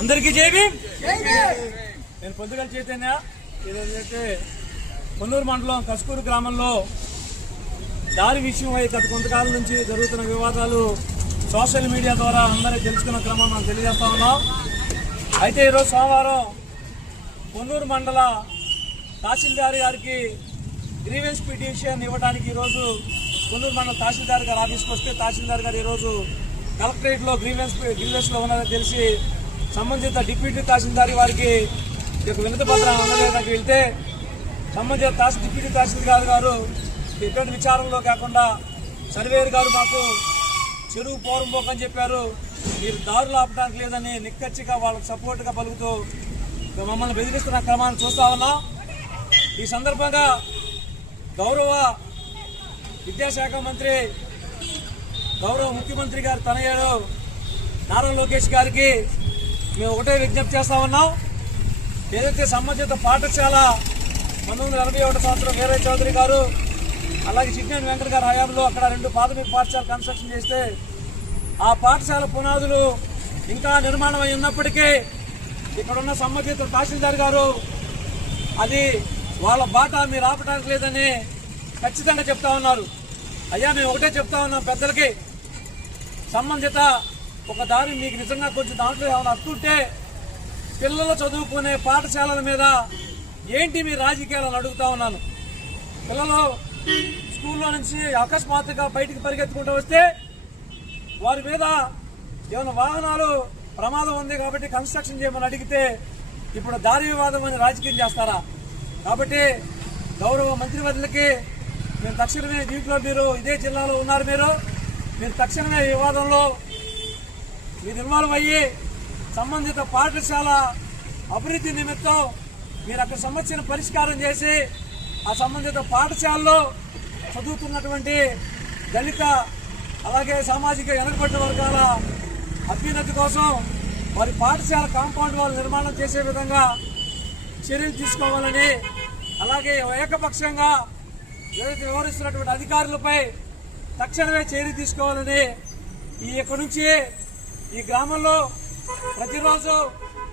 అందరికీ జై భీమ్. నేను పొద్దుగల చైతన్య. ఏదైతే కొన్నూరు మండలం కస్కూరు గ్రామంలో దారి విషయమై గత కొంతకాలం నుంచి జరుగుతున్న వివాదాలు సోషల్ మీడియా ద్వారా అందరూ తెలుసుకున్న క్రమం మనం తెలియజేస్తా ఉన్నాం. అయితే ఈరోజు సోమవారం కొన్నూరు మండల తహసీల్దార్ గారికి గ్రీవెన్స్ పిటిషన్ ఇవ్వడానికి ఈరోజు కొన్నూరు మండల తహసీల్దార్ గారు ఆఫీస్కి వస్తే తహసీల్దార్ గారు ఈరోజు కలెక్టరేట్లో గ్రీవెన్స్లో ఉన్నారని తెలిసి సంబంధిత డిప్యూటీ తహసీల్దార్ వారికి వినతి పత్రాన్ని అందజేయడానికి వెళ్తే సంబంధిత డిప్యూటీ తహసీల్దార్ గారు ఎటువంటి విచారంలో కాకుండా సర్వేయర్ గారు మాకు చెరువు పోరంపోకని చెప్పారు, మీరు దారులు ఆపడానికి లేదని నిక్కచ్చిగా వాళ్ళకు సపోర్ట్గా పలుకుతూ మమ్మల్ని బెదిరిస్తున్న క్రమాన్ని చూస్తా ఉన్నాం. ఈ సందర్భంగా గౌరవ విద్యాశాఖ మంత్రి గౌరవ ముఖ్యమంత్రి గారు తనయుడు నారా లోకేష్ గారికి మేము ఒకటే విజ్ఞప్తి చేస్తా ఉన్నాం. ఏదైతే సంబంధిత పాఠశాల 1941 సంవత్సరం వీరయ్య చౌదరి గారు అలాగే చిట్నేని వెంకట గారి హయాంలో అక్కడ 2 ప్రాథమిక పాఠశాల కన్స్ట్రక్షన్ చేస్తే ఆ పాఠశాల పునాదులు ఇంకా నిర్మాణం అయి ఉన్నప్పటికీ ఇక్కడున్న సంబంధిత తహసీల్దార్ గారు అది వాళ్ళ బాట మీరు ఆపడానికి లేదని ఖచ్చితంగా చెప్తా ఉన్నారు. అయ్యా మేము ఒకటే చెప్తా ఉన్నాం పెద్దలకి, సంబంధిత ఒక దారి మీకు నిజంగా కొంచెం దాంట్లో ఏమైనా హక్కుంటే పిల్లలు చదువుకునే పాఠశాలల మీద ఏంటి మీ రాజకీయాలను అడుగుతా ఉన్నాను. పిల్లలు స్కూల్లో నుంచి అకస్మాత్తుగా బయటికి పరిగెత్తుకుంటూ వస్తే వారి మీద ఏమైనా వాహనాలు ప్రమాదం ఉంది కాబట్టి కన్స్ట్రక్షన్ చేయమని అడిగితే ఇప్పుడు దారి వివాదం అని రాజకీయం చేస్తారా? కాబట్టి గౌరవ మంత్రివర్యులకి మేము తక్షణమే దీంట్లో మీరు ఇదే జిల్లాలో ఉన్నారు, మీరు తక్షణమే ఈ వివాదంలో మీరు ఇన్వాల్వ్ అయ్యి సంబంధిత పాఠశాల అభివృద్ధి నిమిత్తం మీరు అక్కడ సమస్యను పరిష్కారం చేసి ఆ సంబంధిత పాఠశాలలో చదువుతున్నటువంటి దళిత అలాగే సామాజిక వెనుకబడిన వర్గాల అభ్యున్నతి కోసం వారి పాఠశాల కాంపౌండ్ వాళ్ళు నిర్మాణం చేసే విధంగా చర్యలు తీసుకోవాలని, అలాగే ఏకపక్షంగా ఏదైతే వ్యవహరిస్తున్నటువంటి అధికారులపై తక్షణమే చర్య తీసుకోవాలని ఇక్కడి నుంచి ఈ గ్రామంలో ప్రతిరోజు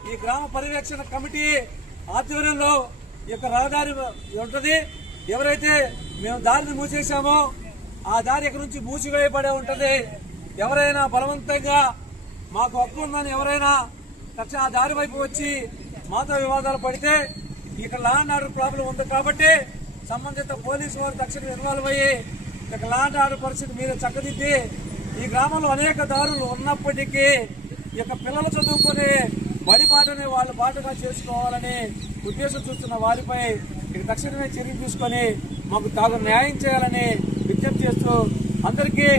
ఈ గ్రామ పర్యవేక్షణ కమిటీ ఆధ్వర్యంలో ఈ యొక్క రహదారి ఉంటుంది. ఎవరైతే మేము దారిని మూసేసామో ఆ దారి ఇక్కడ నుంచి మూసివేయబడే ఉంటుంది. ఎవరైనా బలవంతంగా మాకు హక్కు ఉందని ఎవరైనా తక్షణ ఆ దారి వైపు వచ్చి మాతో వివాదాలు పడితే ఇక్కడ లా అండ్ ఆర్డర్ ప్రాబ్లం ఉంది కాబట్టి సంబంధిత పోలీసు వారు తక్షణ ఇన్వాల్వ్ అయ్యి ఇక్కడ లా అండ్ ఆర్డర్ పరిస్థితి మీద చక్కదిద్ది ఈ గ్రామంలో అనేక దారులు ఉన్నప్పటికీ ఈ యొక్క పిల్లలు చదువుకునే బడి బాటని వాళ్ళ బాటగా చేసుకోవాలని ఉద్దేశం చూస్తున్న వారిపై ఇక తక్షణమే చర్యలు తీసుకొని మాకు తాగు న్యాయం చేయాలని విజ్ఞప్తి చేస్తూ అందరికీ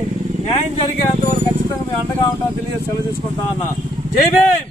న్యాయం జరిగేంతవరకు ఖచ్చితంగా మేము అండగా ఉంటామని తెలియజేసి సెలవు తీసుకుంటా ఉన్నా. జై భీమ్.